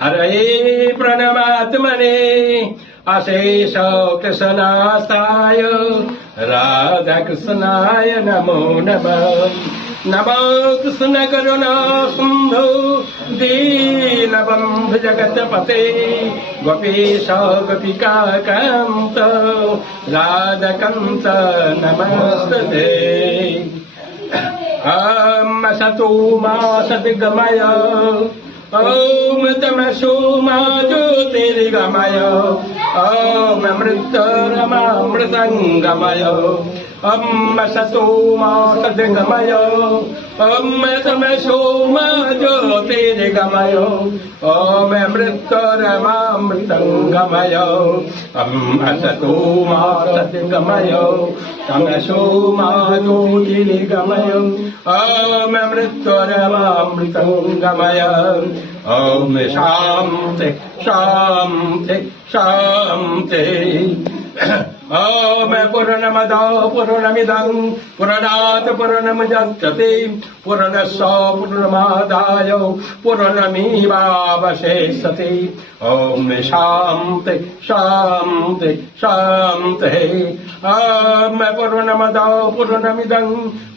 हरे प्रणमात्मने अशेष कृष्णास्ताय राधा कृष्णाय नमो नमः। नमो कृष्ण करुणा सिंधु दीनबंधु जगतपते गोपीश गोपिका कांत राधकांत नमस्ते। ओम सतो मा सद्गमय ओम तमसो मा ज्योतिर्गमय ओम अमृतरमामृतंगमय ओम सतो मा सद्गमय ओम तमसो मा ज्योतिर्गमय ओम अमृतरमामृतंगमय ओम सतो मा सद्गमय तमसो मा ज्योतिर्गमय ओम अमृतरमामृतंगमय ओम शांति शांति शांति। ओम पूर्णमद पूर्णमिदं पूर्णात् पूर्णमुदच्यते पूर्णस्य पूर्णमादाय पूर्णमेवावशिष्यते। ओम शांति शांति शांति। ओम पूर्णमद पूर्णमिदं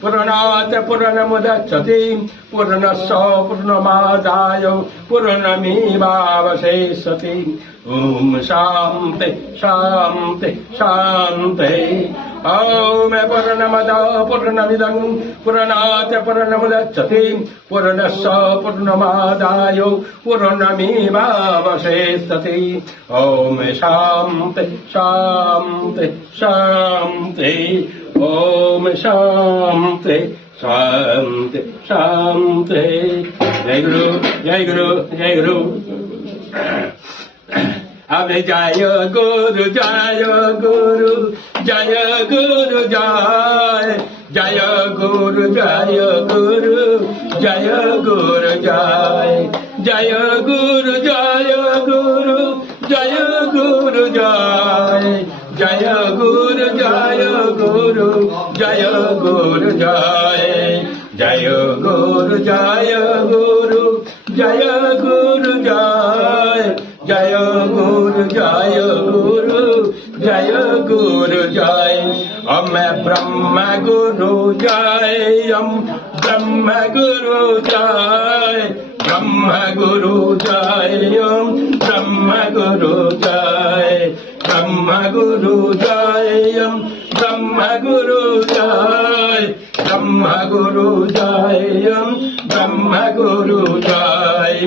पूर्णात् पूर्णमुदच्यते पूर्णस्य पूर्णमादाय पूर्णमेवावशिष्यते। ओम शांति शांति शांति। ओम पूर्णमद पूर्णमिदं पूर्णात् पूर्णमुदच्यते पूर्णस्य पूर्णमादाय पूर्णमेवावशिष्यते। ओम शांति शांति शांति। ओम शांति शांति शांति। जय गुरु जय गुरु जय गुरु। अब जय गुरु जय गुरु जय गुरु जय जय गुरु जय गुरु जय गुरु जय जय गुरु जय गुरु जय गुरु जय जय गुरु जय गुरु जय गुरु जय जय गुरु जय गुरु जय गुरु जय जय गुरु जय गुरु जय गुरु जय। ओम ब्रह्म गुरु जय ओम ब्रह्म गुरु जय ब्रह्म गुरु जय ओम ब्रह्म गुरु जय ब्रह्म गुरु जय ओम ब्रह्म गुरु जय ब्रह्म गुरु जय ओम ब्रह्म गुरु जय।